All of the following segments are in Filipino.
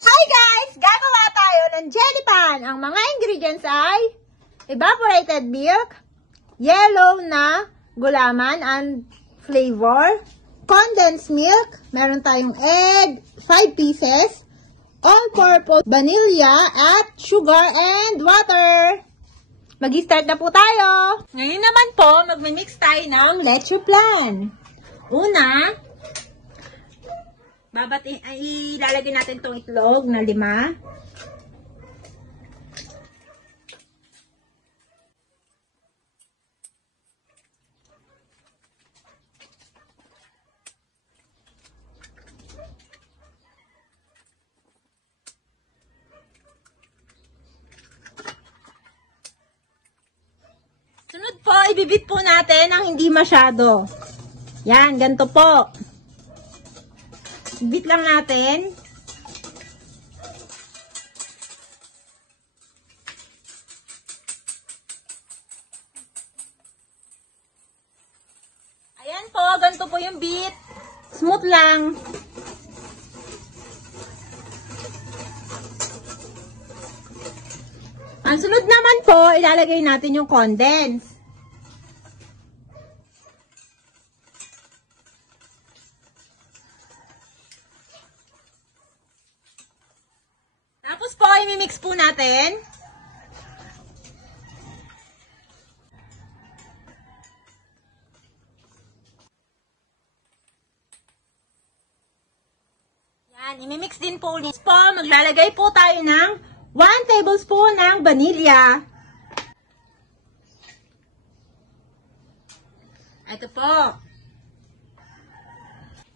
Hi guys! Gagawa tayo ng jelly pan. Ang mga ingredients ay evaporated milk, yellow na gulaman and flavor, condensed milk, meron tayong egg, 5 pieces, all-purpose vanilla at sugar and water. Mag-start na po tayo. Ngayon naman po, magmimix tayo ng leche flan. Una, ilalagay natin itong itlog na 5. Sunod po, ibibit po natin ang hindi masyado. Yan, ganito po. Ibit lang natin. Ayan po, ganito po yung bit. Smooth lang. Ang sunod naman po, ilalagay natin yung condense. Tapos po, imimix po natin. Yan, imimix din po ulit. Po, maglalagay po tayo ng 1 tablespoon ng vanilla. Ito po.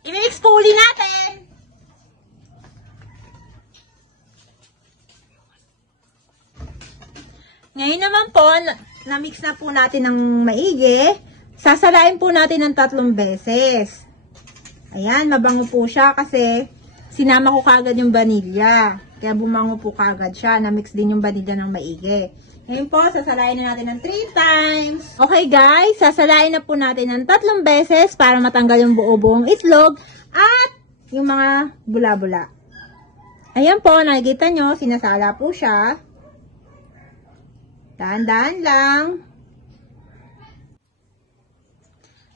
Imimix po ulit natin. Ngayon naman po, na-mix na po natin ng maigi. Sasalain po natin ng 3 beses. Ayan, mabango po siya kasi sinama ko kagad yung vanilla. Kaya bumango po kagad siya. Na-mix din yung vanilla ng maigi. Ngayon po, sasalain na natin ng 3 times. Okay guys, sasalain na po natin ng 3 beses para matanggal yung buo-buong itlog at yung mga bula-bula. Ayan po, nakikita nyo, sinasala po siya. Dahan-dahan lang.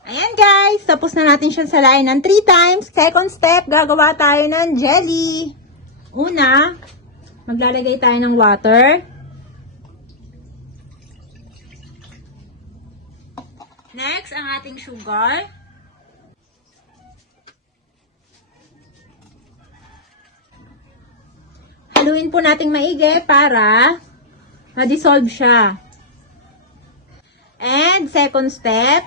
Ayan guys, tapos na natin siyang salain ng 3 times. Second step, gagawa tayo ng jelly. Una, maglalagay tayo ng water. Next, ang ating sugar. Haluin po nating maigi para ma-dissolve siya. And second step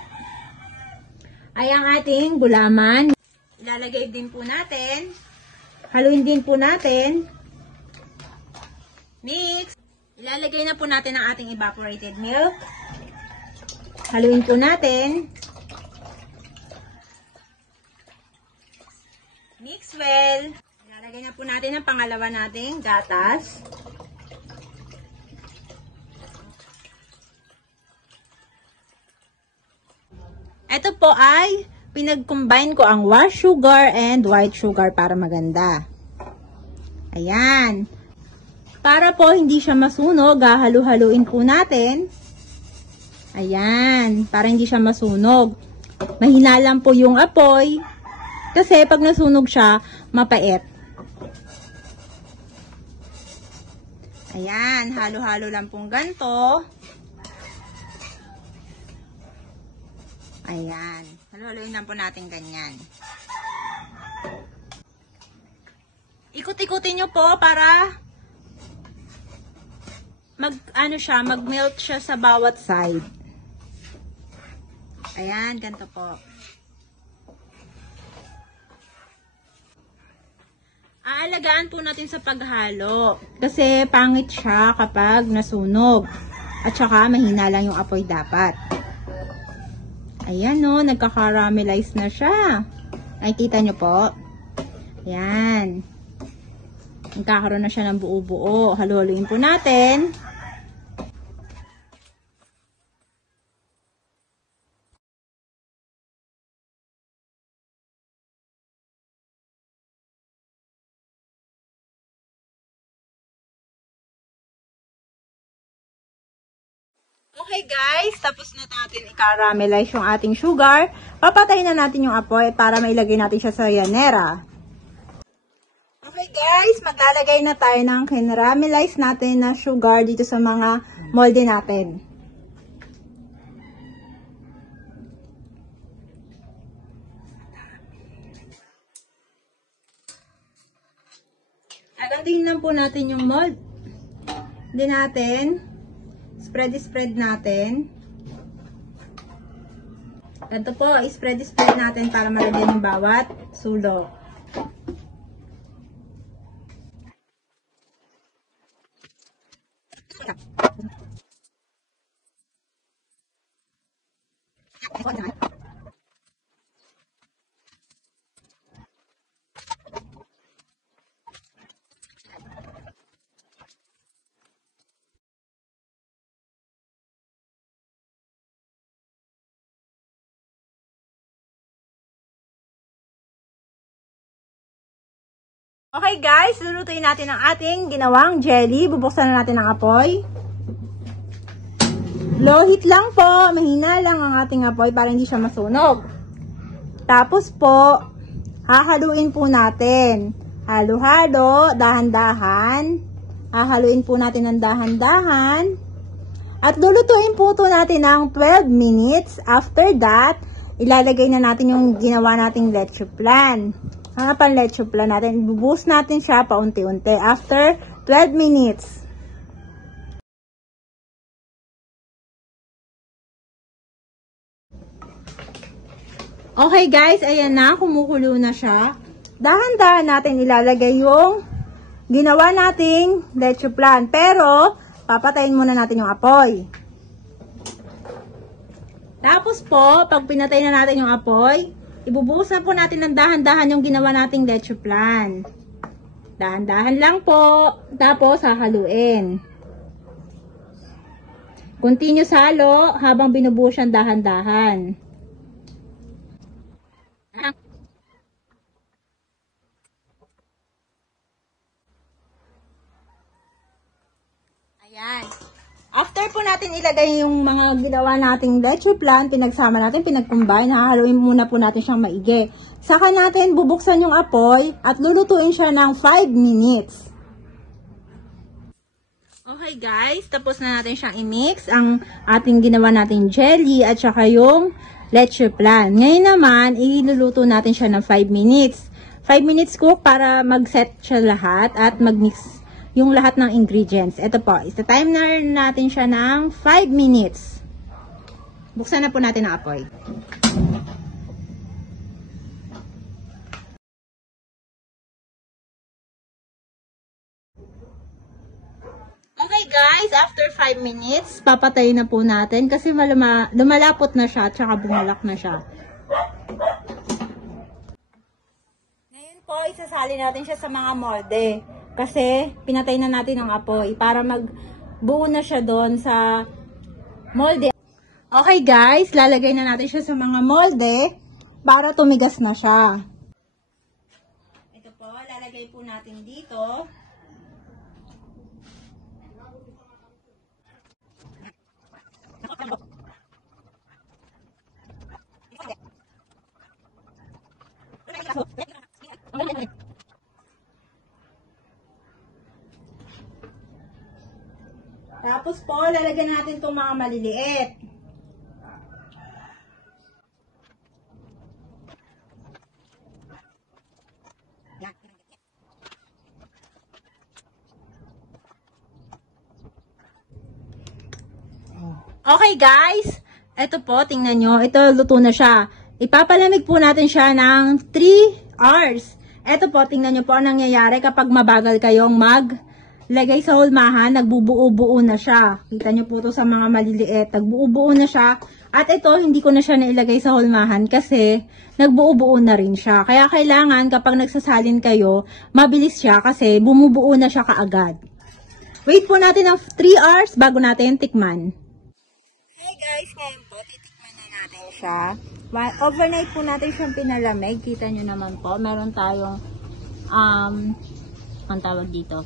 ay ang ating gulaman. Ilalagay din po natin. Haluin din po natin. Mix. Ilalagay na po natin ang ating evaporated milk. Haluin po natin. Mix well. Ilalagay na po natin ang pangalawa nating gatas. Ito po ay pinag-combine ko ang wash sugar and white sugar para maganda. Ayan. Para po hindi siya masunog, halu-haluin po natin. Ayan. Para hindi siya masunog. Mahina lang po yung apoy. Kasi pag nasunog siya, mapait. Ayan. Halo-halo lang pong ganito. Ayan. Haluin lang po natin ganyan. Ikot-ikutin nyo po para mag-melt siya sa bawat side. Ayan, ganito po. Aalagaan po natin sa paghalo. Kasi pangit siya kapag nasunog. At saka mahina lang yung apoy dapat. Ayan o, nagka-caramelize na siya. Nakikita nyo po. Ayan. Nagkakaroon na siya ng buo-buo. Halu-haluin po natin. Okay guys, tapos na natin i-caramelize yung ating sugar. Papatayin na natin yung apoy para mailagay natin siya sa yanera. Okay guys, maglalagay na tayo ng caramelize natin na sugar dito sa mga molde natin. Agandin lang po natin yung mold. Hindi natin spread natin. Ito po, spread natin para malagyan yung bawat sulok. Okay guys, lulutuin natin ang ating ginawang jelly. Bubuksan na natin ang apoy. Low heat lang po, mahina lang ang ating apoy para hindi siya masunog. Tapos po, hahaluin po natin. Halo-halo, dahan-dahan. Hahaluin po natin ng dahan-dahan. At lulutuin po ito natin ng 12 minutes. After that, ilalagay na natin yung ginawa nating leche flan. Ang leche flan natin, ibubuhos natin siya paunti-unti after 12 minutes. Okay guys, ayan na, kumukulo na siya. Dahan-dahan natin ilalagay yung ginawa nating leche flan. Pero, papatayin muna natin yung apoy. Tapos po, pag pinatay na natin yung apoy, ibubuhos na po natin ng dahan-dahan yung ginawa nating leche flan. Dahan-dahan lang po. Tapos, hahaluin. Continuous halo habang binubuhos siyang dahan-dahan. Ayan. After po natin ilagay yung mga ginawa nating leche flan, pinagsama natin, pinag-combine, hahaluin muna po natin siyang maigi. Saka natin bubuksan yung apoy at lulutuin siya ng 5 minutes. Okay guys, tapos na natin siyang i-mix ang ating ginawa nating jelly at saka yung leche flan. Ngayon naman, iluluto natin siya ng 5 minutes. 5 minutes cook para mag-set siya lahat at mag-mix yung lahat ng ingredients. Ito po, isa-timer natin siya ng 5 minutes. Buksan na po natin ang apoy. Okay guys, after 5 minutes, papatayin na po natin kasi lumalapot na siya at saka bumulak na siya. Ngayon po, isasali natin siya sa mga molde. Kasi, pinatay na natin ang apoy para magbuo na siya doon sa molde. Okay guys, lalagay na natin siya sa mga molde para tumigas na siya. Ito po, lalagay po natin dito. Tapos po, lalagyan natin itong mga maliliit. Okay guys, ito po, tingnan nyo, ito luto na siya. Ipapalamig po natin siya ng 3 hours. Ito po, tingnan nyo po ang nangyayari kapag mabagal kayong maglagay sa hulmahan, nagbubuo-buo na siya. Kita nyo po ito sa mga maliliit, nagbuo-buo na siya. At ito, hindi ko na siya nailagay sa hulmahan kasi nagbuo-buo na rin siya. Kaya kailangan kapag nagsasalin kayo, mabilis siya kasi bumubuo na siya kaagad. Wait po natin ng 3 hours bago natin tikman. Hi guys, ngayon po, titikman na natin siya. Overnight po natin siyang pinalamig. Kita nyo naman po, meron tayong, ang tawag dito,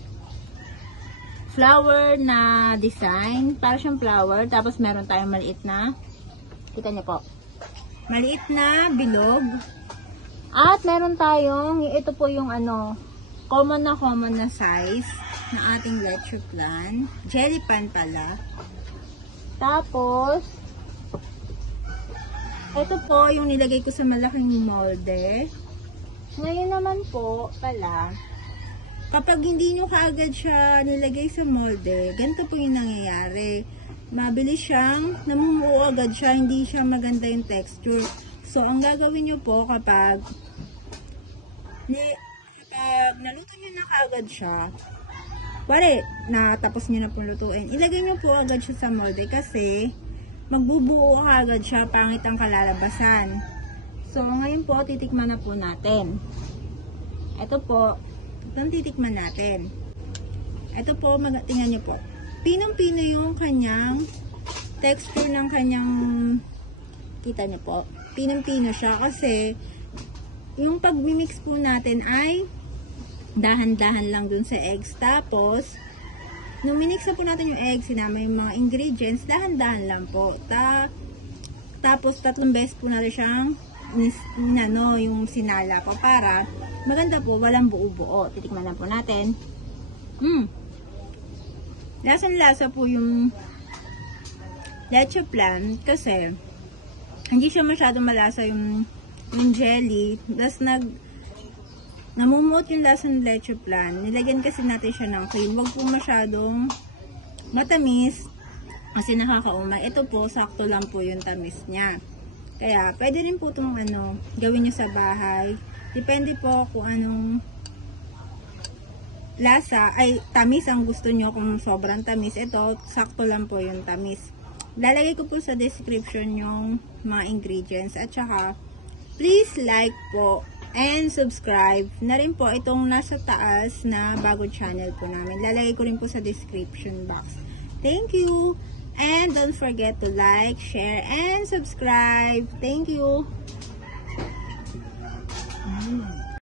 flower na design. Para siyang flower. Tapos meron tayong maliit na, kita niyo po, maliit na bilog. At meron tayong, ito po yung ano, common na size ng ating leche plan. Jelly pan pala. Tapos, ito po yung nilagay ko sa malaking molde. Ngayon naman po pala, kapag hindi nyo kaagad siya nilagay sa molde, ganito po yung nangyayari. Mabilis siyang, namumuo agad siya, hindi siya maganda yung texture. So, ang gagawin nyo po kapag naluto nyo na kaagad siya, wala, natapos nyo na po lutuin, ilagay nyo po agad siya sa molde kasi magbubuo agad siya, pangit ang kalalabasan. So, ngayon po, titikman na po natin. Ito po, itong titikman natin. Ito po, tingnan nyo po. Pinong-pino yung kanyang texture ng kanyang, kita nyo po, pinong-pino siya kasi yung pag-mix po natin ay dahan-dahan lang dun sa eggs. Tapos, nung minix na po natin yung eggs, sinama yung mga ingredients, dahan-dahan lang po. Tapos, 3 beses po natin siyang yung sinala ko para maganda po, walang buo-buo. Titikman lang po natin. Lasang-lasa po yung leche plan kasi hindi siya masyadong malasa yung jelly. Tapos namumuot yung lasa ng leche plan. Nilagyan kasi natin siya ng cream. Huwag po masyadong matamis kasi nakakaumay. Ito po, sakto lang po yung tamis niya. Kaya, pwede rin po itong gawin nyo sa bahay. Depende po kung anong lasa, ay tamis ang gusto nyo. Kung sobrang tamis, ito, sakto lang po yung tamis. Lalagay ko po sa description yung mga ingredients. At saka, please like po and subscribe na rin po itong nasa taas na bagong channel po namin. Lalagay ko rin po sa description box. Thank you! And don't forget to like, share, and subscribe. Thank you!